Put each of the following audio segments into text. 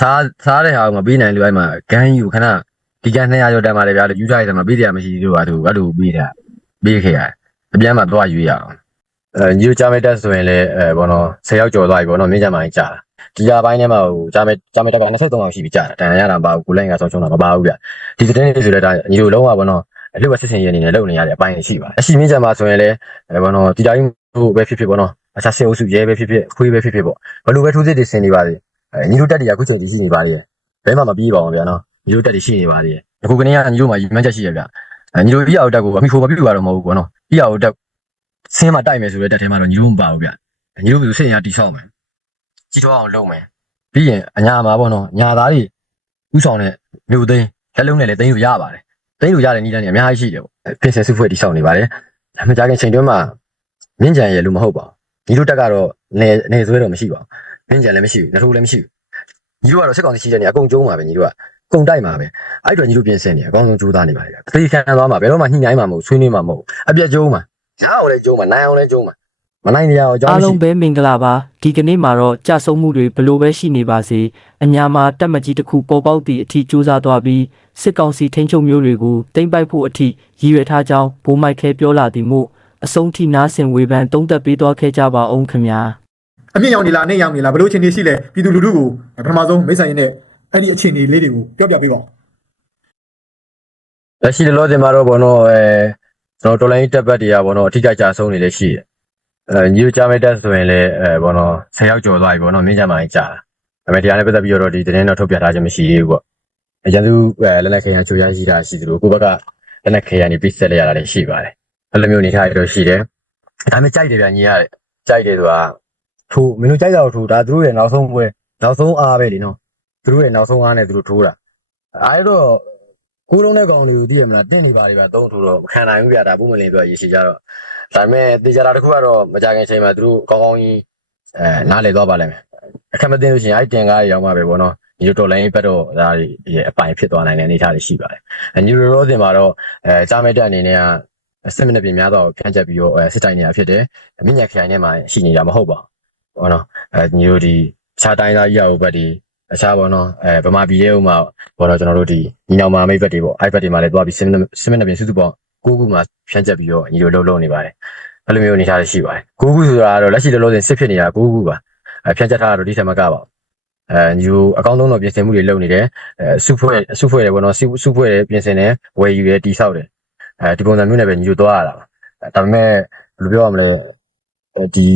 စားစားတဲ့ဟာကိုမပေးနိုင်လို့အဲ့မှာဂန်းယူခဏဒီက200ကျော်တန်ပါတယ်ဗျာလို့ယူထားရတယ်မှာပေးတယ်မရှိသေးလို့အဲ့လိုအဲ့လိုပေးတာပေးခဲ့ရတယ်အပြန်မှာသွားယူရအောင်အဲညီတို့ကြားမဲ့တက်ဆိုရင်လည်းအဲဘောနော်10ယောက်ကျော်သွားပြီဘောနော်မင်းကြမ်းမိုင်းကြာတာဒီကြပိုင်းထဲမှာဟိုကြားမဲ့ကြားမဲ့တက်က23ယောက်ရှိပြီကြာတာတန်ရတာမပါဘူးကိုလိုင်းကဆုံးချုံတာမပါဘူးဗျဒီသတင်းလေးဆိုလည်းဒါညီတို့လုံးဝဘောနော်အလှဝစစ်စင်ရအနေနဲ့လုပ်နေရတဲ့အပိုင်းရှိပါတယ်အရှိမင်းကြမ်းမှာဆိုရင်လည်းအဲဘောနော်ဒီတိုင်းဟိုပဲဖြစ်ဖြစ်ဘောနော်အခြားစင်အုပ်စုရဲပဲဖြစ်ဖြစ်ခွေးပဲဖြစ်ဖြစ်ပေါ့ဘလို့ပဲထိုးစစ်တွေဆင်နေပါသေး အဲညီတို့တက်တွေကအခုချိန်ကြီးရှိနေပါသေးတယ်ဘဲမှမပြီးပါအောင်ဗျာနော်ညီတို့တက်တွေရှိနေပါသေးတယ်အခုကနေကညီတို့မှာယူမှန်းချက်ရှိရဗျအဲညီတို့ပြီးအောင်တက်ကိုအမိခိုမပြူရတော့မဟုတ်ဘူးဘောနော်ပြီးအောင်တက်ဆင်းမတိုက်မယ်ဆိုတဲ့တက်ထဲမှာတော့ညီတို့မပါဘူးဗျညီတို့မျိုးစင်ရတိဆောက်မယ်ကြီးထွားအောင်လုပ်မယ်ပြီးရင်အညာမှာပေါ့နော်ညာသားတွေဥဆောင်တဲ့မြို့သိန်းလက်လုံးနဲ့လည်းသိန်းလို့ရပါတယ်သိန်းလို့ရတဲ့နည်းလမ်းတွေအများကြီးရှိတယ်ပေါ့ပြင်ဆင်စုဖွဲ့တိဆောက်နေပါတယ်ဒါမှကြားခင်ချိန်တွင်းမှာမြင့်ကြံရဲ့လို့မဟုတ်ပါဘူးညီတို့တက်ကတော့နေနေဆွဲတော့မရှိပါဘူး မြင့်ကြံလည်းမရှိဘူးနှထိုးလည်းမရှိဘူးညီတို့ကတော့စက်ကောင်စီရှိတဲ့နေရာအကုန်ကျုံးပါပဲညီတို့ကကုံတိုက်မှာပဲအဲ့တော့ညီတို့ပြင်ဆင်နေအကောင်းဆုံးကြိုးစားနေပါတယ်။သေခံသွားမှာဘယ်တော့မှညှိနှိုင်းမှာမဟုတ်ဆွေးနွေးမှာမဟုတ်အပြက်ကျုံးမှာရအောင်လည်းကျုံးမှာနိုင်အောင်လည်းကျုံးမှာမနိုင်နေရအောင်အကြောင်းအားမရှိလုံးပဲမင်္ဂလာပါဒီကနေ့မှာတော့ကြဆုံးမှုတွေဘလို့ပဲရှိနေပါစေအညာမှာတက်မကြီးတစ်ခုပေါ်ပေါက်သည့်အထိစူးစမ်းသွားပြီးစစ်ကောင်စီထိန်းချုပ်မျိုးတွေကိုတင်ပိုက်ဖို့အထိရည်ရွယ်ထားကြောင်းဘိုးမိုက်ခဲပြောလာသည်မို့အဆုံးထိနားဆင်ဝေဖန်တုံးသက်ပေးသွားခဲ့ကြပါအောင်ခင်ဗျာ အမြင့်ရောက်နေလားအနှိမ့်ရောက်နေလားဘယ်လိုအခြေအနေရှိလဲပြည်သူလူထုကိုပထမဆုံးမိတ်ဆက်ရင်းနဲ့အဲ့ဒီအခြေအနေလေးတွေကိုပြောပြပေးပါဦးလက်ရှိလောဆယ်မှာတော့ဘောနော်အဲကျွန်တော်တော်လိုင်းတက်ဘက်တွေကဘောနော်အထူးကြဆုံးနေလည်းရှိတယ်အဲညီတို့ကြားမဲ့တက်ဆိုရင်လည်းအဲဘောနော်10ယောက်ကျော်သွားပြီဘောနော်မင်းကြမ်းမိုင်းကြာတာဒါပေမဲ့တရားနဲ့ပတ်သက်ပြီးတော့ဒီသတင်းတော့ထုတ်ပြထားခြင်းမရှိသေးဘူးပေါ့အရန်သူအဲလက်လက်ခဲရန်ချိုရရှိတာရှိသလိုကိုယ့်ဘက်ကလက်လက်ခဲရန်နေပြီးဆက်လက်ရတာလည်းရှိပါတယ်အဲ့လိုမျိုးနေထားရတော့ရှိတယ်ဒါပေမဲ့ကြိုက်တယ်ဗျညီရတယ်ကြိုက်တယ်ဆိုတာ ထိုးမင်းတို့ကြိုက်တာကိုထိုးဒါသူတို့ရဲ့နောက်ဆုံးပွဲနောက်ဆုံးအားပဲလीနော်သူတို့ရဲ့နောက်ဆုံးအားနဲ့သူတို့ထိုးတာအဲဒါတော့ကိုလုံးတဲ့ကောင်တွေကိုသိရမလားတင့်နေပါလေဗျာသုံးထိုးတော့မခံနိုင်ဘူးဗျာဒါပုံမလင်းပြောရေရှိကြတော့ဒါပေမဲ့တေချာတာတစ်ခုကတော့မကြခင်ချိန်မှာသူတို့ကောင်းကောင်းကြီးအဲနားလည်သွားပါလိမ့်မယ်အခက်မသိလို့ရှိရင်အဲ့တင်ကားတွေရောက်မှာပဲဗောနော်ညီတို့တော်လိုင်းဘက်တော့ဒါတွေရဲ့အပိုင်ဖြစ်သွားနိုင်တဲ့အနေအထားတွေရှိပါတယ်အညီတို့ရောစင်မှာတော့အဲကြားမဲ့တက်အနေနဲ့ကစစ်မနစ်ပြင်များတော့ဖြန့်ချက်ပြီးတော့အဲစစ်တိုင်နေတာဖြစ်တယ်မြင့်ညက်ခရိုင်ထဲမှာရှိနေတာမဟုတ်ပါဘူး ဗောနော်အဲညီတို့ဒီခြားတိုင်းသားကြီးရောက်ဘက်ဒီအခြားဗောနော်အဲဗမာပြည်ရဲ့ဥမာဘောတော့ကျွန်တော်တို့ဒီညီနောင်မာမိတ်ဘက်တွေပေါ့ iPad တွေမှာလည်းသွားပြီး sim sim နဲ့ပြင်စုစုပေါင်းကိုခုမှာဖြန့်ချက်ပြီးတော့ညီတို့လှုပ်လှုပ်နေပါတယ်အဲ့လိုမျိုးအနေထားတွေရှိပါတယ်ကိုခုဆိုတာကတော့လက်ရှိလောလောဆယ်စစ်ဖြစ်နေတာကိုခုပါအဲဖြန့်ချက်ထားတာတော့ဒီထက်မကပါဘူးအဲညီတို့အကောင့်သုံးတော့ပြင်ဆင်မှုတွေလုပ်နေတယ်အဲစုဖွဲ့စုဖွဲ့တယ်ပေါ့နော်စုစုဖွဲ့တယ်ပြင်ဆင်တယ်ဝယ်ယူတယ်တိဆောက်တယ်အဲဒီပုံစံမျိုးနဲ့ပဲညီတို့သွားရတာပါအဲဒါပေမဲ့ဘယ်လိုပြောရမလဲအဲ ဒီ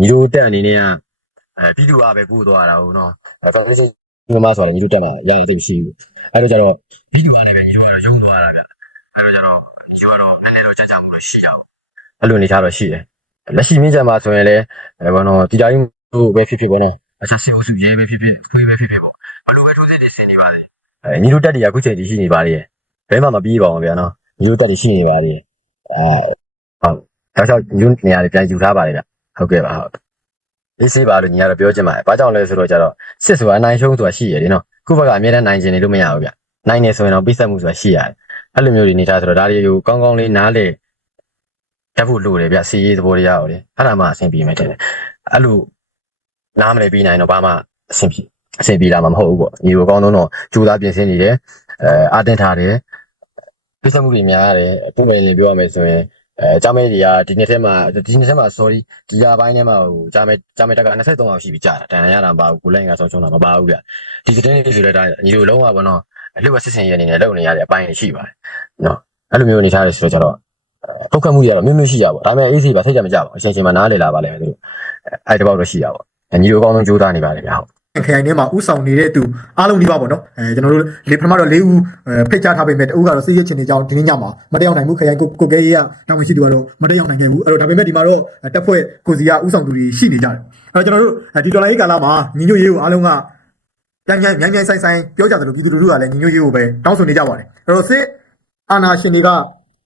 ညီတို့တက်အနေနဲ့ကအဲပြည်သူအားပဲပို့သွားတာဟုတ်နော်အဲ foundation ဒီမှာဆိုတော့ညီတို့တက်မှာရရတဲ့ရှိဘူးအဲ့တော့ကျတော့ဗီဒီယိုကနေပဲညီတို့ကတော့ရုံသွားတာဗျအဲ့တော့ကျတော့ညီတို့ကတော့နည်းနည်းတော့ကြကြမှုလို့ရှိတာအဲ့လိုအနေထားတော့ရှိတယ်လက်ရှိမြင့်ကြမှာဆိုရင်လည်းအဲဘောနော်ဒီတိုင်းတို့ပဲဖြစ်ဖြစ်ဘောနော်အခြားစီအုပ်စုရေးပဲဖြစ်ဖြစ်ခွေးပဲဖြစ်ဖြစ်ပေါ့ဘလို့ပဲထိုးစစ်တွေဆင်နေပါလေအဲညီတို့တက်တွေကအခုချိန်ထိရှိနေပါလေဘဲမှမပြီးပါအောင်ဗျာနော်ညီတို့တက်တွေရှိနေပါလေအဲဟုတ် ဆောက်ဆောက်ညီတို့နေရာတွေပြန်ယူထားပါလေဗျဟုတ်ကဲ့ပါဟုတ်အေးစေးပါလို့ညီကတော့ပြောချင်ပါတယ်။ဘာကြောင့်လဲဆိုတော့ကျတော့စစ်ဆိုတာအနိုင်ရှုံးဆိုတာရှိရတယ်နော်။ခုဘက်ကအမြဲတမ်းနိုင်ကျင်နေလို့မရဘူးဗျ။နိုင်နေဆိုရင်တော့ပြီးဆက်မှုဆိုတာရှိရတယ်။အဲ့လိုမျိုးတွေနေထားဆိုတော့ဒါတွေကိုကောင်းကောင်းလေးနားလေတက်ဖို့လိုတယ်ဗျ။စီရေးသဘောတရားကိုလေ။အဲ့ဒါမှအဆင်ပြေမယ်တဲ့။အဲ့လိုနားမလဲပြီးနိုင်တော့ဘာမှအဆင်ပြေအဆင်ပြေလာမှာမဟုတ်ဘူးပေါ့။ညီတို့အကောင်းဆုံးတော့ကြိုးစားပြင်ဆင်နေတယ်။အဲအာတင်ထားတယ်။ပြီးဆက်မှုတွေများရတယ်။ပုံမှန်လေးပြောရမယ်ဆိုရင် အဲအကြောင်းမဲတွေကဒီနေ့ထဲမှာဒီနေ့ထဲမှာ sorry ဒီဟာပိုင်းထဲမှာဟိုဂျာမဲဂျာမဲတက်က23အောင်ရှိပြီကြာတာတန်ရတာမပါဘူးကိုလိုင်းကဆုံးချုံတာမပါဘူးဗျဒီကတဲ့နေ့ဆိုတဲ့ဒါညီတို့လုံးဝဘောနော်အလှဝက်စစ်စင်ရအနေနဲ့လုပ်နေရတဲ့အပိုင်းရှိပါတယ်နော်အဲ့လိုမျိုးအနေထားရဆိုတော့ကျတော့ပုတ်ခတ်မှုတွေကတော့မျိုးမျိုးရှိရပါဒါပေမဲ့အေးစီပါစိတ်ကြမကြပါဘူးအချိန်ချင်းမှာနားလေလာပါလိမ့်မယ်သူတို့အဲ့တပေါက်တော့ရှိရပါညီတို့အကောင်းဆုံးကြိုးစားနေပါတယ်ဗျဟုတ် ခရိုင်ထဲမှာဥဆောင်နေတဲ့သူအားလုံးဒီပါပေါ့နော်အဲကျွန်တော်တို့လေပထမတော့၄ဦးဖိတ်ကြားထားပေမဲ့တဦးကတော့စိတ်ရချင်နေကြောင်းဒီနေ့ညမှာမတက်ရောက်နိုင်ဘူးခရိုင်ကိုကိုကဲရေးကတာဝန်ရှိသူကတော့မတက်ရောက်နိုင်ခဲ့ဘူးအဲ့တော့ဒါပေမဲ့ဒီမှာတော့တက်ဖွဲ့ကိုစီကဥဆောင်သူတွေရှိနေကြတယ်အဲ့တော့ကျွန်တော်တို့ဒီဒေါ်လာရေးကာလမှာညီညွတ်ရေးကိုအားလုံးကပြန်ပြန်ပြန်ပြန်ဆိုင်ဆိုင်ပြောကြတယ်လို့ပြည်သူလူထုကလည်းညီညွတ်ရေးကိုပဲတောင်းဆိုနေကြပါတယ်အဲ့တော့စစ်အာဏာရှင်တွေက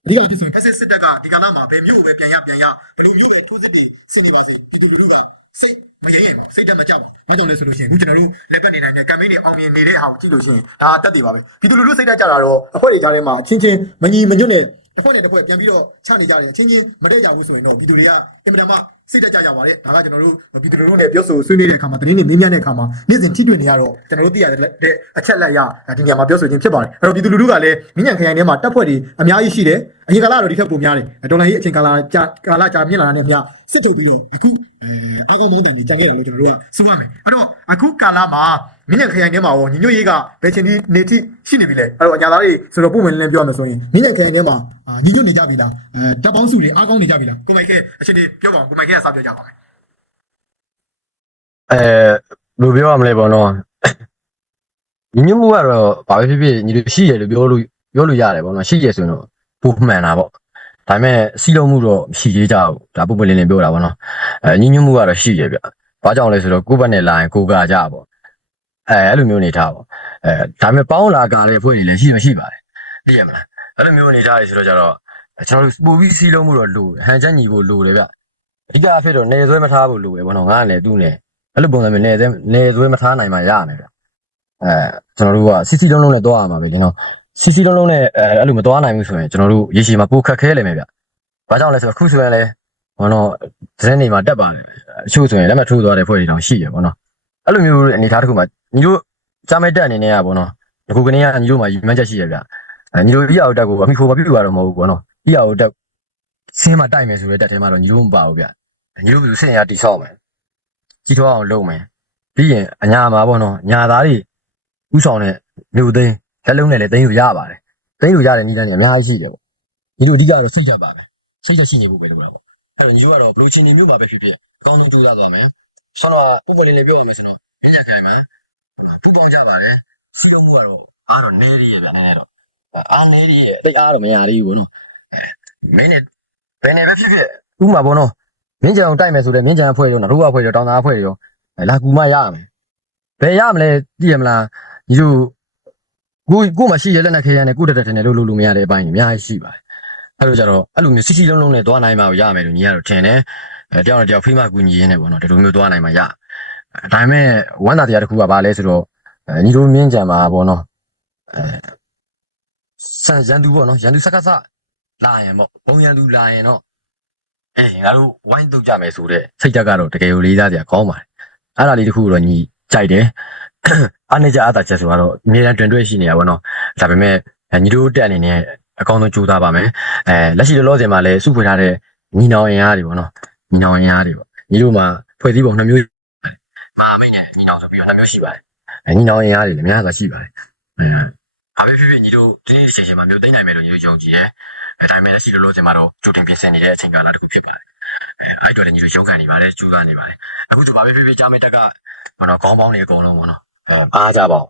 အဓိကဖြစ်ဆိုရင်ဖက်စစ်စစ်တပ်ကဒီကာလမှာဘယ်မျိုးကိုပဲပြန်ရပြန်ရဘယ်လိုမျိုးပဲထိုးစစ်တွေဆင်နေပါစေပြည်သူလူထုကစိတ် မရဲရင်စိတ်တက်မကြပါဘူး။ဘာကြောင့်လဲဆိုလို့ရှိရင်အခုကျွန်တော်တို့လက်ပတ်နေတိုင်းနဲ့ campaign တွေအောင်မြင်နေတဲ့ဟာကိုကြည့်လို့ရှိရင်ဒါတက်တည်ပါပဲ။ပြည်သူလူထုစိတ်တက်ကြတာတော့အဖွဲ့တွေကြားထဲမှာအချင်းချင်းမညီမညွတ်နဲ့တစ်ဖွဲ့နဲ့တစ်ဖွဲ့ပြန်ပြီးတော့ချနေကြတယ်အချင်းချင်းမတည့်ကြဘူးဆိုရင်တော့ပြည်သူတွေကအင်မတန်မှ စိတ်တက်ကြကြပါတယ်ဒါကကျွန်တော်တို့ပြည်သူတို့နဲ့ပြောဆိုဆွေးနွေးတဲ့အခါမှာသတင်းတွေမေးမြန်းတဲ့အခါမှာနေ့စဉ်ထိတွေ့နေရတော့ကျွန်တော်တို့သိရတဲ့အချက်လက်ရဒီနေရာမှာပြောဆိုခြင်းဖြစ်ပါတယ်အဲ့တော့ပြည်သူလူထုကလည်းမြင်းညံခရိုင်ထဲမှာတပ်ဖွဲ့တွေအများကြီးရှိတယ်အရင်ကလာတော့ဒီထက်ပိုများတယ်ဒေါ်လာကြီးအချိန်ကာလကြာကာလကြာမြင့်လာတဲ့မြတ်စစ်ထုတ်ပြီးအခုအဲအားလုံးတွေကြံခဲ့တယ်လို့ကျွန်တော်တို့ကဆိုပါမယ်အဲ့တော့အခုကာလမှာ မြင်းညံခရိုင်ထဲမှာရောညီညွတ်ရေးကဘယ်ချိန်ဒီနေတိရှိနေပြီလဲအဲ့တော့အညာသားတွေဆိုတော့ပုံမှန်လင်းလင်းပြောရမယ်ဆိုရင်မြင်းညံခရိုင်ထဲမှာညီညွတ်နေကြပြီလားအဲတပ်ပေါင်းစုတွေအားကောင်းနေကြပြီလားကိုမိုက်ခဲအချိန်ဒီပြောပါဦးကိုမိုက်ခဲကစပြောကြပါမယ်အဲဘယ်လိုပြောရမလဲပေါ့နော်ညီညွတ်မှုကတော့ဘာပဲဖြစ်ဖြစ်ညီတို့ရှိရလို့ပြောလို့ပြောလို့ရတယ်ပေါ့နော်ရှိရဆိုရင်တော့ပုံမှန်တာပေါ့ဒါပေမဲ့စီလုံးမှုတော့ရှိသေးကြဘူးဒါပုံပွင့်လင်းလင်းပြောတာပေါ့နော်အဲညီညွတ်မှုကတော့ရှိရဗျဘာကြောင့်လဲဆိုတော့ကိုယ့်ဘက်နဲ့လာရင်ကိုယ်ကကြပေါ့ အဲအဲ့လိုမျိုးနေထားပေါ့အဲဒါပေမဲ့ပေါင်းလာကားတဲ့ဖွဲ့တွေလည်းရှိမရှိပါတယ်သိရမလားအဲ့လိုမျိုးနေထားရဆိုတော့ကြတော့ကျွန်တော်တို့ပို့ပြီးစီလုံးမှုတော့လိုဟန်ချက်ညီဖို့လိုတယ်ဗျအဓိကအဖြစ်တော့နေဆွဲမထားဖို့လိုတယ်ပေါ့နော်ငါကလည်းသူ့နဲ့အဲ့လိုပုံစံမျိုးနေသေးနေသွေးမထားနိုင်မှရမယ်ဗျအဲကျွန်တော်တို့ကစီစီလုံးလုံးနဲ့သွားရမှာပဲကျွန်တော်စီစီလုံးလုံးနဲ့အဲအဲ့လိုမသွားနိုင်ဘူးဆိုရင်ကျွန်တော်တို့ရေရှည်မှာပိုခက်ခဲလိမ့်မယ်ဗျဘာကြောင့်လဲဆိုတော့ခုဆိုရင်လေဘောနော်သတင်းတွေမှာတက်ပါတယ်အချို့ဆိုရင်လက်မထိုးသွားတဲ့ဖွဲ့တွေတောင်ရှိရပေါ့နော်အဲ့လိုမျိုးအနေထားတစ်ခုမှာ ညီတို့ကြားမဲ့တက်အနေနဲ့ကပေါ့နော်ဒီခုကနေကညီတို့မှာယူမှန်းချက်ရှိရဗျအဲညီတို့ပြအောင်တက်ကိုအမိခိုမပြူရတော့မဟုတ်ဘူးပေါ့နော်ပြအောင်တက်ဆင်းမတိုက်မယ်ဆိုတဲ့တက်ထဲမှာတော့ညီတို့မပါဘူးဗျညီတို့ကဆင်းရတိဆောက်မယ်ကြီးထွားအောင်လုပ်မယ်ပြီးရင်အညာမှာပေါ့နော်ညာသားတွေဥဆောင်တဲ့လူသိန်းလက်လုံးနဲ့လည်းသိန်းလို့ရပါတယ်သိန်းလို့ရတဲ့နည်းလမ်းတွေအများကြီးရှိတယ်ပေါ့ဒီလိုအဓိကတော့စိတ်ချက်ပါပဲစိတ်ချက်ရှိနေဖို့ပဲလိုတာပေါ့အဲ့တော့ညီတို့ကတော့ဘလိုချင်နေမျိုးမှာပဲဖြစ်ဖြစ်အကောင်းဆုံးကြိုးစားသွားမယ်ဆောင်းတော့ဥပဒေလေးပြောရမယ်ဆိုတော့ပြည့်ကြိုင်မှာ ပူပေါင်းကြပါတယ်စီလုံးမှုကတော့အားတော့နေရည်ရဗျနည်းနည်းတော့အားနေရည်ရတိတ်အားတော့မရသေးဘူးပေါ့နော်အဲမင်းနဲ့ဘယ်နဲ့ပဲဖြစ်ဖြစ်ဥမာပေါ့နော်မင်းကြံအောင်တိုက်မယ်ဆိုတော့မင်းကြံအဖွဲ့ရောနော်တို့အဖွဲ့ရောတောင်သားအဖွဲ့ရောအဲလာကူမရမယ်ဘယ်ရမလဲသိရမလားညီတို့ကိုကိုမှရှိရလက်နဲ့ခဲရနဲ့ကိုတက်တက်တယ်လို့လို့လို့မရတဲ့အပိုင်းတွေအများကြီးရှိပါတယ်အဲ့လိုကြတော့အဲ့လိုမျိုးစီစီလုံးလုံးနဲ့သွားနိုင်မှရမယ်လို့ညီကတော့ထင်တယ်အဲတယောက်နဲ့တယောက်ဖိမကူညီရင်းနဲ့ပေါ့နော်ဒီလိုမျိုးသွားနိုင်မှရအဲ ဒါပေမဲ့ဝမ်းသာတရားတစ်ခုကဘာလဲဆိုတော့အဲညီတို့မြင်းကြံမှာပေါ့နော်အဲဆန်ရန်သူပေါ့နော်ရန်သူစကားစလာရင်ပေါ့ဘုံရန်သူလာရင်တော့အဲငါတို့ဝိုင်းတုတ်ကြမယ်ဆိုတဲ့စိတ်ဓာတ်ကတော့တကယ်ကိုလေးစားစရာကောင်းပါတယ်အဲ့ဒါလေးတစ်ခုတော့ညီကြိုက်တယ်အားနေကြအားသာချက်ဆိုတော့အများတန်တွဲရှိနေရပါတော့ဒါပေမဲ့ညီတို့တက်အနေနဲ့အကောင်းဆုံးကြိုးစားပါမယ်အဲလက်ရှိလောလောဆယ်မှာလည်းစုဖွင့်ထားတဲ့ညီနောင်အင်အားတွေပေါ့နော်ညီနောင်အင်အားတွေပေါ့ညီတို့မှာဖွဲ့စည်းပုံနှမျိုး မာမိတ်နဲ့ညီနောင်ဆိုပြီးတော့နှမျိုးရှိပါတယ်အဲညီနောင်အင်အားတွေလည်းအများကြီးရှိပါတယ်အဲဘာပဲဖြစ်ဖြစ်ညီတို့ဒီနေ့ဒီချိန်ချိန်မှာမျိုးသိမ့်နိုင်မယ်လို့ညီတို့ယုံကြည်တယ်အဲဒါပေမဲ့လက်ရှိလောလောဆယ်မှာတော့ကြိုတင်ပြင်ဆင်နေတဲ့အချိန်ကာလတစ်ခုဖြစ်ပါတယ်အဲအဲ့အတော့လည်းညီတို့ရုန်းကန်နေပါတယ်ကြိုးစားနေပါတယ်အခုဆိုဘာပဲဖြစ်ဖြစ်ကြားမဲ့တက်ကဘောနော်ခေါင်းပေါင်းနေအကုန်လုံးဘောနော်အဲအားကြပါအောင်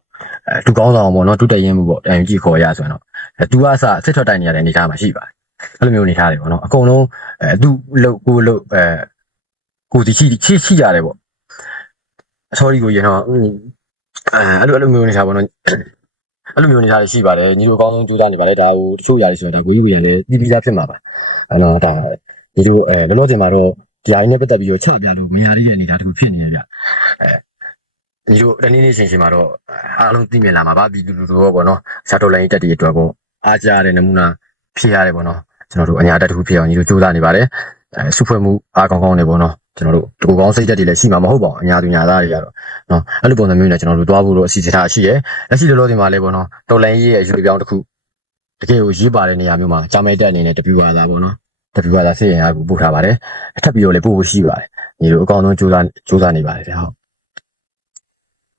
အဲသူကောင်းဆောင်ဘောနော်သူတည်ရင်မှုပေါ့တိုင်ကြည့်ခေါ်ရဆိုရင်တော့အဲသူကအစစစ်ထွက်တိုင်နေရတဲ့အနေအထားမှာရှိပါတယ်အဲ့လိုမျိုးအနေထားတွေဘောနော်အကုန်လုံးအဲသူလုတ်ကိုလုတ်အဲကိုစီရှိရှိရှိရတယ်ပေါ့ အစောကြီးကိုရင်တော့အဲအဲ့လိုအဲ့လိုမျိုးအနေထားဘောနော်အဲ့လိုမျိုးအနေထားတွေရှိပါတယ်ညီတို့အကောင်းဆုံးကြိုးစားနေပါလေဒါဟိုတချို့ຢာတွေဆိုတော့ဒါကိုကြီးကိုရင်လည်းပြီးပြီးသားဖြစ်မှာပါအဲ့တော့ဒါညီတို့အဲလောလောဆယ်မှာတော့ဒီအရင်နဲ့ပတ်သက်ပြီးတော့ချပြလို့မရသေးတဲ့အနေအထားတစ်ခုဖြစ်နေရကြအဲဒီလိုတနေ့နေ့ချင်းချင်းမှာတော့အားလုံးသိမြင်လာမှာပါပြည်သူလူထုရောပေါ့နော်ဇာတော်လိုင်းတက်တီအတွက်ကိုအားကြတဲ့နမူနာဖြစ်ရတယ်ပေါ့နော်ကျွန်တော်တို့အညာတက်တစ်ခုဖြစ်အောင်ညီတို့စူးစမ်းနေပါတယ်အဲစုဖွဲ့မှုအားကောင်းကောင်းနေပေါ့နော် ကျွန်တော်တို့ဒီကောင်းစိတ်တက်တွေလည်းရှိမှာမဟုတ်ပါဘူးအညာသူညာသားတွေကတော့နော်အဲ့လိုပုံစံမျိုးနဲ့ကျွန်တော်တို့တွားဖို့တော့အစီအစဉ်ထားရှိရဲလက်ရှိလောလောဆယ်မှာလည်းပေါ့နော်တော်လိုင်းရေးရဲ့ရွေပြောင်းတစ်ခုတကယ်ကိုရေးပါတဲ့နေရာမျိုးမှာဂျာမဲတက်အနေနဲ့တပြူပါသားပေါ့နော်တပီပါလာဆေးရင်အားကိုပို့ထားပါတယ်အထပ်ပြီးတော့လည်းပို့ဖို့ရှိပါတယ်ညီတို့အကောင်ဆုံးစူးစမ်းစူးစမ်းနေပါတယ်ဗျဟုတ်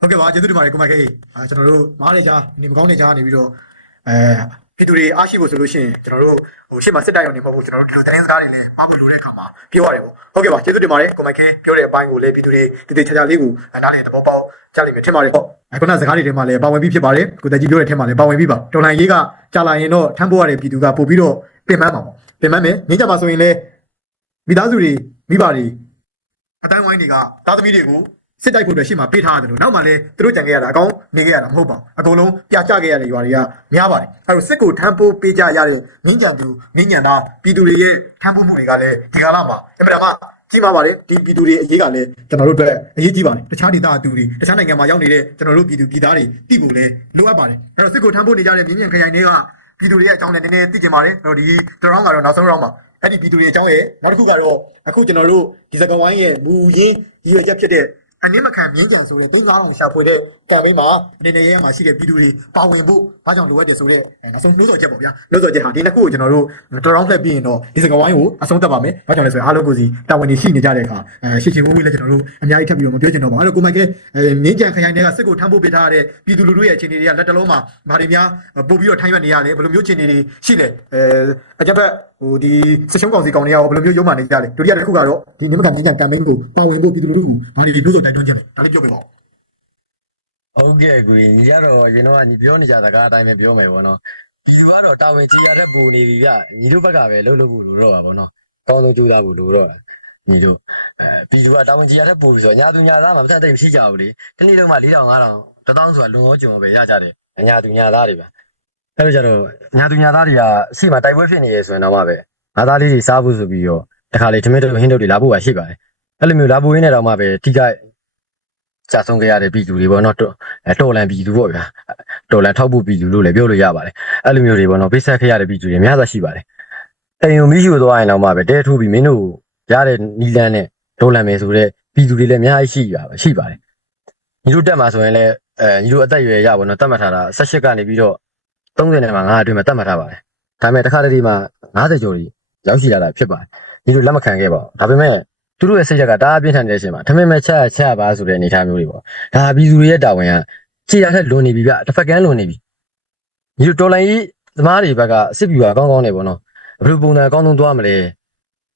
ဟုတ်ကဲ့ပါကျေးဇူးတင်ပါတယ်ကိုမိုက်ခေအာကျွန်တော်တို့မားနေကြနေမကောင်းနေကြနေပြီးတော့အဲပြည်သူတွေအားရှိဖို့ဆိုလို့ရှိရင်ကျွန်တော်တို့ ဟိုရှေ့မှာစစ်တိုင်ရုံနေမဟုတ်ဘူးကျွန်တော်တို့ဒီလိုသတင်းစကားတွေလည်းပါဖို့လိုတဲ့အခါမှာပြောရတယ်ပေါ့ဟုတ်ကဲ့ပါကျေးဇူးတင်ပါတယ်ကိုမိုက်ခေပြောတဲ့အပိုင်းကိုလည်းပြည်သူတွေတည်တည်ချာချာလေးကိုနားလည်သဘောပေါက်ကြလိမ့်မယ်ထင်ပါတယ်ဟုတ်အခုနစကားတွေထဲမှာလည်းပါဝင်ပြီးဖြစ်ပါတယ်ကိုတက်ကြီးပြောတဲ့ထဲမှာလည်းပါဝင်ပြီးပါတော်လိုင်းရေးကကြာလာရင်တော့ထမ်းဖို့ရတဲ့ပြည်သူကပို့ပြီးတော့ပြင်ပန်းပါပေါ့ပြင်ပန်းမယ်နေကြပါဆိုရင်လည်းမိသားစုတွေမိဘတွေအတိုင်းဝိုင်းတွေကသားသမီးတွေကို စစ်တိုက်ဖို့အတွက်ရှေ့မှာပေးထားရတယ်လို့နောက်မှလည်းသူတို့ကြံခဲ့ရတာအကောင်းနေခဲ့ရတာမဟုတ်ပါဘူးအကုန်လုံးပြကြခဲ့ရတဲ့ရွာတွေကများပါတယ်အဲတော့စစ်ကိုထမ်းပိုးပေးကြရတဲ့မင်းကြံသူမင်းညံသားပြည်သူတွေရဲ့ထမ်းပိုးမှုတွေကလည်းဒီကာလမှာအမှန်တမ်းကြီးမားပါတယ်ဒီပြည်သူတွေအရေးကလည်းကျွန်တော်တို့အတွက်အရေးကြီးပါတယ်တခြားဒေသအတူတွေတခြားနိုင်ငံမှာရောက်နေတဲ့ကျွန်တော်တို့ပြည်သူပြည်သားတွေသိဖို့လည်းလိုအပ်ပါတယ်အဲတော့စစ်ကိုထမ်းပိုးနေကြတဲ့မင်းညံခရိုင်တွေကပြည်သူတွေရဲ့အကြောင်းလည်းနည်းနည်းသိကြပါတယ်အဲ့တော့ဒီတရောင်းကတော့နောက်ဆုံးရောင်းမှာအဲ့ဒီပြည်သူတွေအကြောင်းရဲ့နောက်တစ်ခုကတော့အခုကျွန်တော်တို့ဒီစကဝိုင်းရဲ့မူရင်းရည်ရွယ်ချက်ဖြစ်တဲ့ အနည်းမခံမြင်းကြံဆိုတဲ့တိန်းကောင်းအောင်ရှာဖွေတဲ့ကမ်ပိန်းမှာအနေနဲ့ရဲမှာရှိတဲ့ပြည်သူတွေပါဝင်ဖို့ဘာကြောင့်လိုအပ်တယ်ဆိုတဲ့နောက်ဆုံးနှိုးဆော်ချက်ပေါ့ဗျာနှိုးဆော်ချက်ဟာဒီနှစ်ခုကိုကျွန်တော်တို့တော်တော်ဖက်ပြီးရင်တော့ဒီစကဝိုင်းကိုအဆုံးသတ်ပါမယ်ဘာကြောင့်လဲဆိုရင်အားလုံးကိုစီတာဝန်တွေရှိနေကြတဲ့အခါအဲရှစ်ချင်ဝေးဝေးလည်းကျွန်တော်တို့အများကြီးထပ်ပြီးတော့မပြောချင်တော့ပါဘူးအဲ့တော့ကိုမိုက်ကဲအဲမြင်းကြံခရိုင်တွေကစစ်ကိုထမ်းဖို့ပေးထားတဲ့ပြည်သူလူထုရဲ့အခြေအနေတွေကလက်တလုံးမှာဘာတွေများပို့ပြီးတော့ထိုင်းရွက်နေရလဲဘယ်လိုမျိုးအခြေအနေတွေရှိလဲအဲအကြက်ဘက် ဟိုဒီစစ်ရှုံးကောင်စီကောင်တွေကရောဘယ်လိုမျိုးရုံးမှနေကြလဲဒုတိယတစ်ခုကတော့ဒီနိမကန်မြင်းကြံကမ်ပိန်းကိုပါဝင်ဖို့ပြည်သူလူထုကိုဘာတွေလို့ဆိုတိုက်တွန်းချင်လဲဒါလေးပြောပြပါဦးဟုတ်ကဲ့ကိုကြီးညီကတော့ကျွန်တော်ကညီပြောနေကြစကားအတိုင်းပဲပြောမယ်ပေါ့နော်ဒီကတော့တာဝန်ကြီးရတဲ့ပူနေပြီဗျညီတို့ဘက်ကပဲလှုပ်လှုပ်ဖို့လိုတော့ပါပေါ့နော်ကောင်းဆုံးကြိုးစားဖို့လိုတော့ညီတို့အဲပြီးတော့တာဝန်ကြီးရတဲ့ပူပြီဆိုညာသူညာသားမှာပတ်သက်တဲ့ရှိကြဘူးလေဒီနေ့တော့မှ4000 5000 1000ဆိုတာလွန်ရောကျွံပဲရကြတယ်ညာသူညာသားတွေပဲ အဲ့လိုကြတော့ညာသူညာသားတွေကရှိမှတိုက်ပွဲဖြစ်နေရဆိုရင်တော့မှပဲငါသားလေးတွေစားဖို့ဆိုပြီးတော့တခါလေထမင်းတို့ဟင်းတို့တွေလာဖို့ပါရှိပါတယ်အဲ့လိုမျိုးလာဖို့ရင်းနေတော့မှပဲထိခိုက်ကြာဆုံးကြရတဲ့ပြည်သူတွေပေါ့နော်တော်အဲတော်လန်ပြည်သူပေါ့ဗျာတော်လန်ထောက်ဖို့ပြည်သူလို့လည်းပြောလို့ရပါတယ်အဲ့လိုမျိုးတွေပေါ့နော်ပိတ်ဆက်ခရတဲ့ပြည်သူတွေအများကြီးရှိပါတယ်အိမ်ုံမိရှူသွားရင်တော့မှပဲတဲထိုးပြီးမင်းတို့ရတဲ့နီလန်းနဲ့တော်လန်မယ်ဆိုတဲ့ပြည်သူတွေလည်းအများကြီးရှိရပါရှိပါတယ်ညီတို့တက်မှာဆိုရင်လည်းအဲညီတို့အသက်အရွယ်ရပါတော့တတ်မှတ်ထားတာ18ကနေပြီးတော့ 30နဲ့မှ9အတွင်းမှာတတ်မှတ်ထားပါတယ်ဒါပေမဲ့တစ်ခါတည်းမှာ90ကျော်ကြီးရောက်ရှိလာတာဖြစ်ပါတယ်ညီတို့လက်မခံခဲ့ပါဘူးဒါပေမဲ့သူတို့ရဲ့စိတ်ချက်ကတအားပြင်းထန်နေတဲ့အချိန်မှာထမင်းမဲ့ချက်ချက်ပါဆိုတဲ့အနေအထားမျိုးတွေပေါ့ဒါပြည်သူတွေရဲ့တာဝန်ကခြေရတဲ့လွန်နေပြီဗျတစ်ဖက်ကန်းလွန်နေပြီညီတို့တော်လိုင်းကြီးသမားတွေဘက်ကစစ်ပြူကကောင်းကောင်းနေပေါ့နော်ဘယ်လိုပုံစံအကောင်းဆုံးသွားမလဲ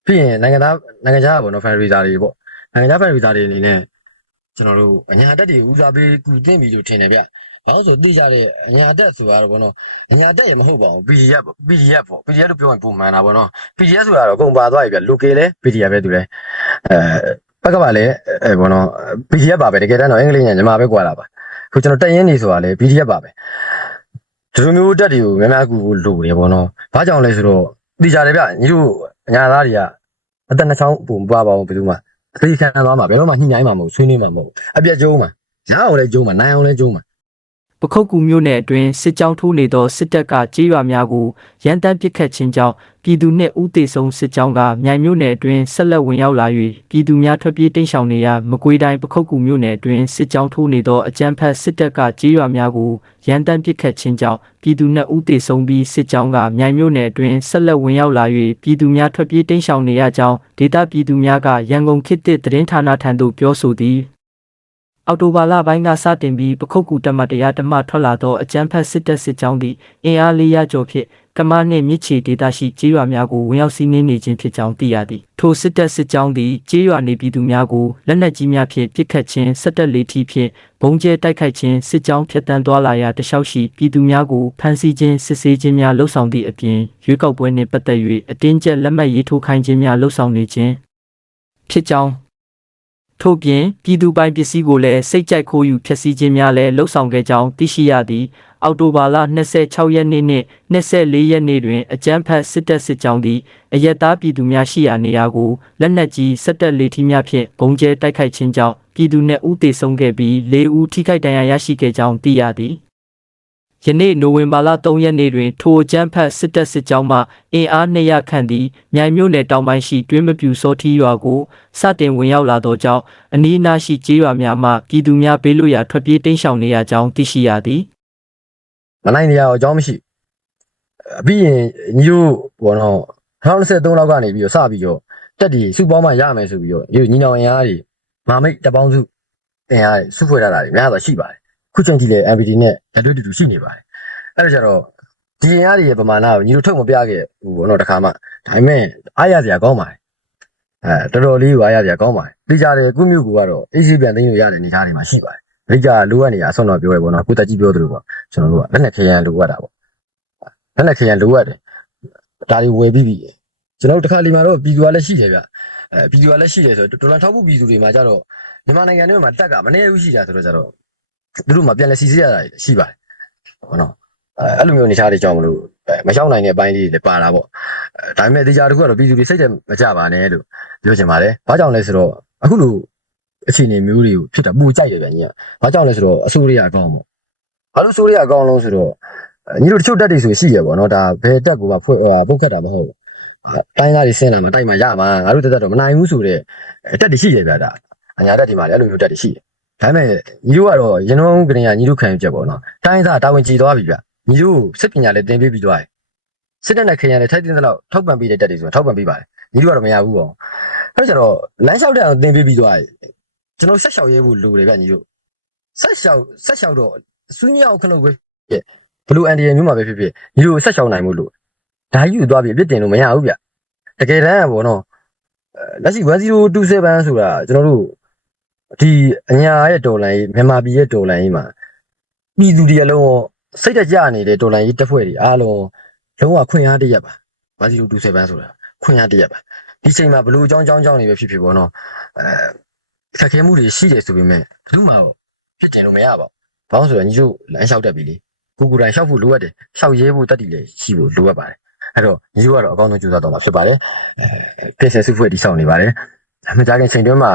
ဖြစ်ရင်နိုင်ငံသားနိုင်ငံခြားပေါ့နော်ဖန်ရီဇာတွေပေါ့နိုင်ငံခြားဖန်ရီဇာတွေအနေနဲ့ကျွန်တော်တို့အညာတက်တွေဦးစားပေးကူတင်ပြီလို့ထင်တယ်ဗျ ဘာလို့ဆိုသိကြတဲ့အညာတက်ဆိုတော့ပေါ့နော်အညာတက်ရမဟုတ်ပါဘူး PDF ပေါ့ PDF ပေါ့ PDF လို့ပြောရင်ပုံမှန်တာပေါ့နော် PDF ဆိုတာတော့အကုန်ပါသွားပြီဗျ local လဲ PDF ပဲသူလဲအဲဘက်ကပါလဲအဲဘောနော် PDF ပါပဲတကယ်တမ်းတော့အင်္ဂလိပ်နဲ့မြန်မာပဲကွာတာပါခုကျွန်တော်တက်ရင်းနေဆိုတာလဲ PDF ပါပဲဒီလိုမျိုးတက်တွေကိုများများကူဖို့လိုတယ်ဘောနော်ဘာကြောင့်လဲဆိုတော့သိကြတယ်ဗျညီတို့အညာသားတွေကအသက်နှစ်ချောင်းပုံမပါပါဘူးဘယ်သူမှအသေးခံသွားမှာဘယ်တော့မှညှိနှိုင်းမှာမဟုတ်ဆွေးနွေးမှာမဟုတ်အပြက်ကျုံးမှာရအောင်လဲကျုံးမှာနိုင်အောင်လဲကျုံးမှာ ပခုတ်ကူမြို့နယ်အတွင်းစစ်ကြောင်းထိုးနေသောစစ်တပ်ကကြေးရွာများကိုရန်တမ်းပစ်ခတ်ခြင်းကြောင့်ပြည်သူနှင့်ဦးသေးဆုံးစစ်ကြောင်းကမြိုင်မြို့နယ်အတွင်းဆက်လက်ဝင်ရောက်လာ၍ပြည်သူများထွက်ပြေးတိမ်းရှောင်နေရမကွေးတိုင်းပခုတ်ကူမြို့နယ်အတွင်းစစ်ကြောင်းထိုးနေသောအကြမ်းဖက်စစ်တပ်ကကြေးရွာများကိုရန်တမ်းပစ်ခတ်ခြင်းကြောင့်ပြည်သူနှင့်ဦးသေးဆုံးပြီးစစ်ကြောင်းကမြိုင်မြို့နယ်အတွင်းဆက်လက်ဝင်ရောက်လာ၍ပြည်သူများထွက်ပြေးတိမ်းရှောင်နေရကြောင်းဒေသပြည်သူများကရန်ကုန်ခေတ်သစ်သတင်းဌာနထံသို့ပြောဆိုသည် အော်တိုဘာလပိုင်းကစတင်ပြီးပခုတ်ကူတက်မတရားဓမ္မထွက်လာသောအကြမ်းဖက်စစ်တပ်စစ်ကြောင်းသည့်အင်အား400ကျော်ဖြင့်ကမနှင့်မြစ်ချီဒေသရှိကျေးရွာများကိုဝင်ရောက်စီးနင်းနေခြင်းဖြစ်ကြောင်းသိရသည်ထိုစစ်တပ်စစ်ကြောင်းသည်ကျေးရွာနေပြည်သူများကိုလက်နက်ကြီးများဖြင့်ပစ်ခတ်ခြင်းစက်တက်လေးထီဖြင့်ဘုံကျဲတိုက်ခိုက်ခြင်းစစ်ကြောင်းဖျက်ဆီးသွားလာရာတခြားရှိပြည်သူများကိုဖမ်းဆီးခြင်းစစ်ဆေးခြင်းများလှုပ်ဆောင်သည့်အပြင်ရွေးကောက်ပွဲနှင့်ပတ်သက်၍အတင်းကျပ်လက်မှတ်ရေးထိုးခိုင်းခြင်းများလှုပ်ဆောင်နေခြင်းဖြစ်ကြောင်း ထို့ပြင်ပြည်သူပိုင်ပစ္စည်းကိုလည်းစိတ်ကြိုက်ခိုးယူဖျက်ဆီးခြင်းများလည်းလှုပ်ဆောင်ခဲ့ကြောင်းသိရှိရသည်အောက်တိုဘာလ26ရက်နေ့နှင့်24ရက်နေ့တွင်အကြမ်းဖက်စစ်တပ်စစ်ကြောင်းသည်အရက်သားပြည်သူများရှိရာနေရာကိုလက်နက်ကြီးစက်တက်လေထီးများဖြင့်ဘုံကျဲတိုက်ခိုက်ခြင်းကြောင့်ပြည်သူနှင့်ဦးသေဆုံးခဲ့ပြီး၄ဦးထိခိုက်ဒဏ်ရာရရှိခဲ့ကြောင်းသိရသည် ယနေ့နိုဝင်ဘာလ3ရက်နေ့တွင်ထိုအကြမ်းဖက်စစ်တပ်စစ်ကြောင်းမှအင်အား200ခန့်သည်မြိုင်မြို့နယ်တောင်ပိုင်းရှိတွင်းမပြူစောထီးရွာကိုစတင်ဝင်ရောက်လာသောကြောင့်အနီးအနားရှိကျေးရွာများမှပြည်သူများဘေးလွတ်ရာထွက်ပြေးတိမ်းရှောင်နေရကြောင်းသိရှိရသည်မနိုင်နေရအောင်အကြောင်းမရှိအပြီးရင်ညီတို့ဘောနော်2023လောက်ကနေပြီးတော့စပြီးတော့တက်တီစုပေါင်းမှရမယ်ဆိုပြီးတော့ညီတို့ညီနောင်အင်အားတွေမာမိတ်တပေါင်းစုအင်အားတွေစုဖွဲ့ထားတာတွေများတော့ရှိပါတယ် ခုချိန်ကြီးလေ MPD နဲ့လက်တွေ့တူတူရှိနေပါတယ်အဲ့ဒါကြတော့ဒီအင်အားတွေရဲ့ပမာဏကိုညီတို့ထုတ်မပြခဲ့ဘူးဘောနော်တခါမှဒါပေမဲ့အားရစရာကောင်းပါတယ်အဲတော်တော်လေးကိုအားရစရာကောင်းပါတယ်သိကြတယ်ကုမျိုးကူကတော့ AC ပြန်သိမ်းလို့ရတဲ့အနေအထားတွေမှာရှိပါတယ်အဓိကလိုအပ်နေတာအဆုံးတော့ပြောရပေါ့နော်ကိုတက်ကြီးပြောသလိုပေါ့ကျွန်တော်တို့ကလက်နဲ့ခရမ်းလိုအပ်တာပေါ့လက်နဲ့ခရမ်းလိုအပ်တယ်ဒါတွေဝယ်ပြီးပြီကျွန်တော်တို့တစ်ခါလီမှာတော့ပြည်သူကလည်းရှိတယ်ဗျအဲပြည်သူကလည်းရှိတယ်ဆိုတော့ဒေါ်လာထောက်ဖို့ပြည်သူတွေမှာကြတော့မြန်မာနိုင်ငံထဲမှာတက်ကမနေဘူးရှိတာဆိုတော့ကြတော့ သူတို့မှပြန်လဲစီစစ်ရတာရှိပါတယ်ဟုတ်နော်အဲအဲ့လိုမျိုးအနေထားတွေကြောင့်မလို့မရှောင်းနိုင်တဲ့အပိုင်းလေးတွေပါတာပေါ့အဲဒါပေမဲ့တရားတစ်ခုကတော့ပြည်သူတွေစိတ်တယ်မကြပါနဲ့လို့ပြောချင်ပါတယ်ဘာကြောင့်လဲဆိုတော့အခုလိုအခြေအနေမျိုးတွေကိုဖြစ်တာပူကြိုက်တယ်ဗျညီကဘာကြောင့်လဲဆိုတော့အစိုးရအကောင်းပေါ့ဘာလို့ဆိုရအကောင်းလုံးဆိုတော့ညီတို့တချို့တက်တွေဆိုရှိရပေါ့နော်ဒါဘယ်တက်ကိုမှဖွင့်ဟိုပုတ်ခတ်တာမဟုတ်ဘူးတိုင်းသားတွေဆင်းလာမှာတိုက်မှာရမှာငါတို့တက်တက်တော့မနိုင်ဘူးဆိုတော့အတက်တရှိရဗျာဒါအညာတက်ဒီမှာလည်းအဲ့လိုမျိုးတက်တရှိတယ် ဒါပေမဲ့ညီတို့ကတော့ရင်တော့ကနေကညီတို့ခံယူချက်ပေါ့နော်တိုင်းသားတာဝန်ကြည်သွားပြီဗျညီတို့စစ်ပညာလည်းသင်ပေးပြီးသွားတယ်စစ်တပ်နဲ့ခင်ရလည်းထိုက်တင်တဲ့လောက်ထောက်ပံ့ပေးတဲ့တက်တွေဆိုတော့ထောက်ပံ့ပေးပါတယ်ညီတို့ကတော့မရဘူးပေါ့အဲ့ကျတော့လမ်းလျှောက်တဲ့အောင်သင်ပေးပြီးသွားတယ်ကျွန်တော်ဆက်လျှောက်ရဲဖို့လိုတယ်ဗျညီတို့ဆက်လျှောက်ဆက်လျှောက်တော့စူးညောက်ခလို့ပဲဖြစ်ဘလူးအန်ဒီယမျိုးမှာပဲဖြစ်ဖြစ်ညီတို့ဆက်လျှောက်နိုင်မှုလို့ဒါကြီးယူသွားပြီးအပြစ်တင်လို့မရဘူးဗျတကယ်တမ်းကပေါ့နော်အဲလက်ရှိ1027ဆိုတာကျွန်တော်တို့ ဒီအညာရဲ့ဒေါ်လာကြီးမြန်မာပြည်ရဲ့ဒေါ်လာကြီးမှာပြည်သူတွေအလုံးရောစိတ်တကြနေတဲ့ဒေါ်လာကြီးတက်ဖွဲ့တွေအားလုံးလုံးဝခွင့်အားတရက်ပါ1027ဆိုတာခွင့်အားတရက်ပါဒီချိန်မှာဘလို့အကြောင်းအကြောင်းကြောင်းနေပဲဖြစ်ဖြစ်ပေါ့နော်အဲခက်ခဲမှုတွေရှိတယ်ဆိုပေမဲ့ဘယ်သူမှဖြစ်တင်လို့မရပါဘူးဘာလို့ဆိုတော့ညီတို့လမ်းလျှောက်တတ်ပြီလေကိုကိုယ်တိုင်လျှောက်ဖို့လိုအပ်တယ်လျှောက်ရဲဖို့တတ်တည်လေရှိဖို့လိုအပ်ပါတယ်အဲ့တော့ညီတို့ကတော့အကောင်းဆုံးကြိုးစားတော့မှာဖြစ်ပါတယ်အဲပြင်ဆင်စုဖွဲ့တိဆောက်နေပါတယ်။မကြခင်ချိန်တွင်းမှာ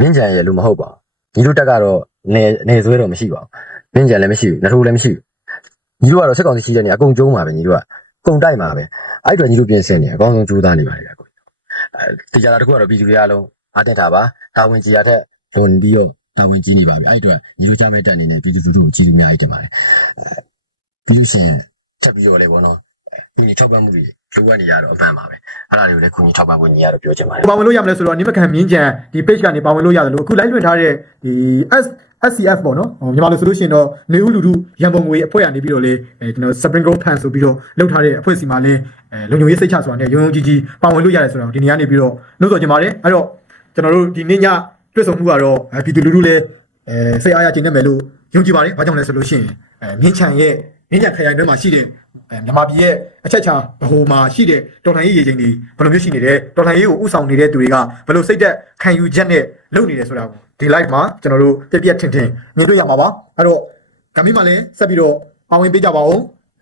မြင့်ကြံရဲ့လို့မဟုတ်ပါဘူး။ညီတို့တက်ကတော့နေနေဆွဲတော့မရှိပါဘူး။မြင့်ကြံလည်းမရှိဘူး။နှထိုးလည်းမရှိဘူး။ညီတို့ကတော့စက်ကောင်စီရှိတဲ့နေအကုန်ကျုံးပါပဲညီတို့က။ကုန်တိုက်မှာပဲ။အဲ့အတော့ညီတို့ပြင်ဆင်နေအကောင်းဆုံးကြိုးစားနေပါတယ်ကွ။အဲတရားတော်တခုကတော့ပြည်သူတွေအားလုံးအားတင်တာပါ။တာဝန်ကြီးရတဲ့လွန်ပြီးတော့တာဝန်ကြီးနေပါပြီ။အဲ့အတော့ညီတို့ကြမဲ့တက်အနေနဲ့ပြည်သူလူထုကိုကြည်သူအများကြီးတင်ပါတယ်။ပြီးလို့ရှိရင်ချက်ပြီးတော့လေပေါ့နော်။ဒီထောက်ပံ့မှုတွေ လိုအပ်နေရတော့အမှန်ပါပဲ။အဲ့ဒါတွေကိုလည်းခုညီထောက်ပံ့ဖို့ညီရတော့ပြောချင်ပါတယ်ပါဝင်လို့ရမလဲဆိုတော့နိမခံမြင်းကြံဒီ page ကနေပါဝင်လို့ရတယ်လို့အခု live လွှင့်ထားတဲ့ဒီ S SCF ပေါ့နော်ဟိုမြန်မာလိုဆိုလို့ရှိရင်တော့နေဦးလူထုရန်ပုံငွေအဖွဲ့ကနေပြီးတော့လေအဲကျွန်တော် Spring Gold Plan ဆိုပြီးတော့လောက်ထားတဲ့အဖွဲ့စီမှာလည်းအဲလုံခြုံရေးစိတ်ချဆိုတာနဲ့ရုံရုံကြီးကြီးပါဝင်လို့ရတယ်ဆိုတော့ဒီနေရာနေပြီးတော့လို့ဆိုကြပါတယ်အဲ့တော့ကျွန်တော်တို့ဒီနေ့ညတွေ့ဆုံမှုကတော့အဲပြည်သူလူထုလည်းအဲစိတ်အားရခြင်းနဲ့မယ်လို့ယုံကြည်ပါတယ်ဘာကြောင့်လဲဆိုလို့ရှိရင်အဲမြင်းချံရဲ့ မြင်းချံခရိုင်တွင်းမှာရှိတဲ့အဲမြန်မာပြည်ရဲ့အချက်ချာဗဟိုမှာရှိတဲ့တော်လှန်ရေးရေချိန်တွေဘယ်လိုမျိုးရှိနေတယ်တော်လှန်ရေးကိုဥဆောင်နေတဲ့သူတွေကဘယ်လိုစိတ်သက်ခံယူချက်နဲ့လုပ်နေတယ်ဆိုတာကိုဒီ live မှာကျွန်တော်တို့ပြက်ပြက်ထင်ထင်မြင်တွေ့ရမှာပါအဲ့တော့ဒါမျိုးမှလည်းဆက်ပြီးတော့ပါဝင်ပေးကြပါဦး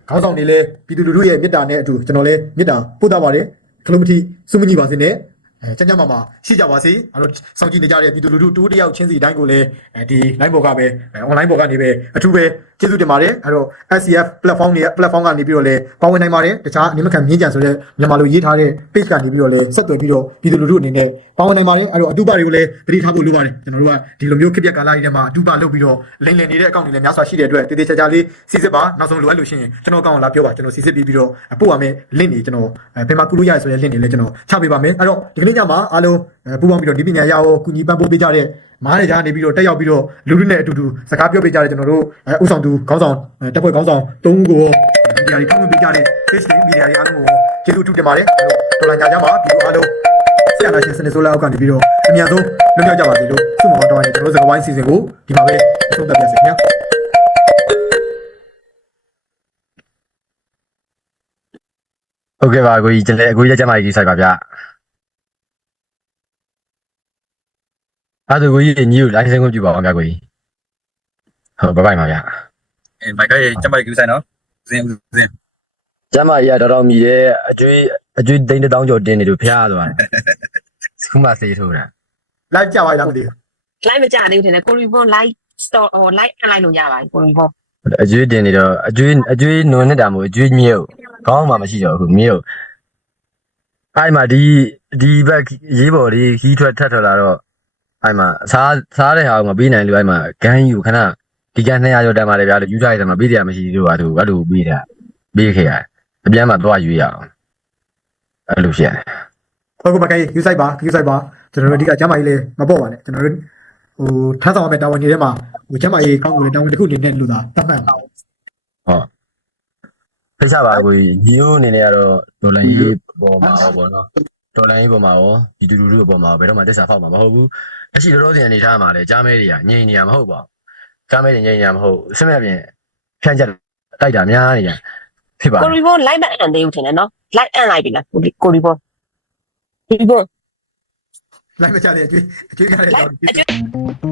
ခေါင်းဆောင်တွေလည်းပြည်သူလူထုရဲ့မေတ္တာနဲ့အတူကျွန်တော်လည်းမေတ္တာပို့သပါတယ်ခလုံးမတိစုမညီပါစေနဲ့ အဲကျန်ကျမာမာရှိကြပါစေအဲ့တော့စောင့်ကြည့်နေကြတဲ့ပြည်သူလူထုတိုးတယောက်ချင်းစီတိုင်းကိုလည်းအဲဒီ line ပေါ်ကပဲအဲ online ပေါ်ကနေပဲအထူးပဲကျေးဇူးတင်ပါတယ်အဲ့တော့ SCF platform တွေ platform ကနေပြီးတော့လည်းပါဝင်နိုင်ပါတယ်တခြားအနည်းမခံမြင်းကြံဆိုတဲ့မြန်မာလိုရေးထားတဲ့ page ကနေပြီးတော့လည်းဆက်သွယ်ပြီးတော့ပြည်သူလူထုအနေနဲ့ပါဝင်နိုင်ပါတယ်အဲ့တော့အတူပါတွေကိုလည်းသတိထားဖို့လိုပါတယ်ကျွန်တော်တို့ကဒီလိုမျိုးခက်ပြက်ကာလကြီးထဲမှာအတူပါလုပ်ပြီးတော့လိမ့်လည်နေတဲ့အကောင့်တွေလည်းများစွာရှိတဲ့အတွက်တည်တည်ချာချာလေးစီစစ်ပါနောက်ဆုံးလိုအပ်လို့ရှိရင်ကျွန်တော်အကောင့်ကိုလာပြောပါကျွန်တော်စီစစ်ပြီးပြီးတော့ပို့ပါမယ် link တွေကျွန်တော်ဘယ်မှာကူလို့ရဆိုတဲ့ link တွေလည်းကျွန်တော်ချပေးပါမယ်အဲ့တော့ဒီကနေ့ညမှာအားလုံးပူပေါင်းပြီးတော့ဒီပညာရအောင်ကူညီပံ့ပိုးပေးကြတဲ့မားနေကြနေပြီးတော့တက်ရောက်ပြီးတော့လူလူနဲ့အတူတူစကားပြောပေးကြတဲ့ကျွန်တော်တို့ဥဆောင်သူခေါင်းဆောင်တပ်ဖွဲ့ခေါင်းဆောင်၃ဦးကိုမီဒီယာတွေထောက်ပံ့ပေးကြတဲ့ page တွေမီဒီယာတွေအားလုံးကိုကျေးဇူးအထူးတင်ပါတယ်အဲ့တော့တော်လိုင်းကြကြမှာပြီးတော့အားလုံးဆရာနာရှင်စနေဆိုလာအောက်ကနေပြီးတော့အမြန်ဆုံးလွတ်မြောက်ကြပါစေလို့ဆုမတော်တောင်းရင်ကျွန်တော်တို့စကားဝိုင်းစီစဉ်ကိုဒီမှာပဲအဆုံးသတ်ပါစေခင်ဗျာဟုတ်ကဲ့ပါကိုကြီးကျွန်တော်အကိုကြီးကျမကြီးဆိုင်ပါဗျ အဲ့ဒါကိုကြီးညီကို live ဆင်းခွင့်ပြုပါအောင်ဗျကိုကြီးဟုတ်ဘိုင်ဘိုင်ပါဗျအဲမိုက်ကရဲ့ကျမကြီးကူးဆိုင်နော်ဦးစင်းဦးစင်းကျမကြီးကတော်တော်မြည်တယ်အကျွေးအကျွေးတိန်းတစ်တောင်းကျော်တင်းနေလို့ဖျားသွားတယ်ခုမှစေးထိုးတာ live ကြပါလားမသိဘူးလိုက်မကြသေးဘူးထင်တယ်ကိုရီဘွန် live store ဟို live အလိုက်လို့ရပါတယ်ကိုရီဘွန်အကျွေးတင်းနေတော့အကျွေးအကျွေးနွန်နေတာမို့အကျွေးမြုပ်ခေါင်းမှမရှိတော့ဘူးမြုပ်အဲ့မှာဒီဒီဘက်ရေးပေါ်ဒီခီးထွက်ထက်ထွက်လာတော့ အဲ့မှာစားစားတဲ့ဟာကိုမပြီးနိုင်လို့အဲ့မှာဂန်းယူခဏဒီကန်း200ကျော်တန်ပါလေဗျာလို့ယူထားရတယ်မှာပြီးတယ်မရှိသေးလို့ဟာသူအဲ့လိုပြီးတာပြီးခဲ့ရတယ်အပြန်မှာသွားယူရအောင်အဲ့လိုဖြစ်ရတယ်ဟုတ်ကဲ့ပါကဲ you site ပါ you site ပါကျွန်တော်တို့အဓိကကျမ်းမာရေးလည်းမပေါ့ပါနဲ့ကျွန်တော်တို့ဟိုထမ်းဆောင်ရမယ့်တာဝန်တွေထဲမှာဟိုကျမ်းမာရေးကောင်းကိုလည်းတာဝန်တစ်ခုအနေနဲ့လို့သာသတ်မှတ်ပါဖိတ်ချပါကိုကြီးညီတို့အနေနဲ့ကတော့ဒေါ်လာရေးပေါ်မှာရောပေါ့နော် ဒေါ်လာရေးပေါ်မှာရောဒီတူတူတို့ပေါ်မှာရောဘယ်တော့မှတက်စာဖောက်မှာမဟုတ်ဘူးလက်ရှိလောလောဆယ်အနေထားမှာလည်းကြားမဲတွေကငြိမ်နေရမဟုတ်ပါဘူးကြားမဲတွေငြိမ်နေရမဟုတ်အစမဲ့ပြင်ဖြန့်ချက်တိုက်တာများနေရဖြစ်ပါကိုရီဘွန် live မအန်သေးဘူးထင်တယ်နော် live အန်လိုက်ပြီလားကိုရီဘွန်ကိုရီဘွန်လိုက်မချတဲ့အကျွေးအကျွေးရတဲ့အကြောင်းအကျွေး